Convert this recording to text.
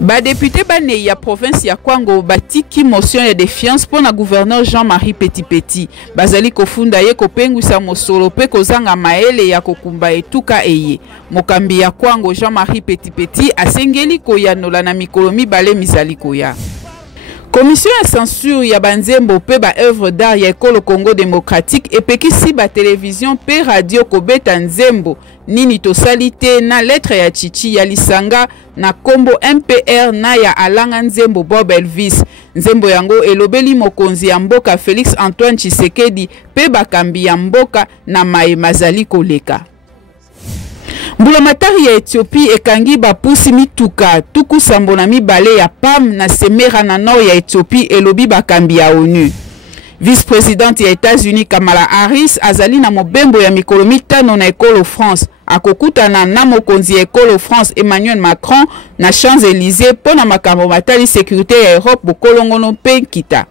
Ba député bané ya province ya Kwango batiki motion ya défiance pour na gouverneur Jean-Marie Petit bazali kofunda ye kopengwisa mosolo pe kozanga maele ya kokumba etuka eye. Mokambi ya Kwango Jean-Marie Petit asengeli koyanola na mikolo mibale mizali koya. Commission ya censure ya banzembo pe ba œuvre d'art ya ekolo Congo démocratique epekisi ba télévision pe radio kobeta nzembo nini tosalite na lettre ya chichi ya lisanga na kombo MPR na ya alanga nzembo Bob Elvis. Nzembo yango elobeli mokonzi ya mboka Félix Antoine Tshisekedi pe bakambi ya mboka na maye mazali koleka. Mbulamatari ya Ethiopie ekangi bapusi mituka tuku sambo na mibale ya PAM na semera na nord ya Ethiopie elobi bakambi ya ONU. Vice-présidente ya États-Unis Kamala Harris azali na mobembo ya mikolo mitano na ekolo France akokutana na mokonzi ya ekolo France Emmanuel Macron na Champs-Élysées pona makambo matali sécurité ya Europe bokolongono pe kita.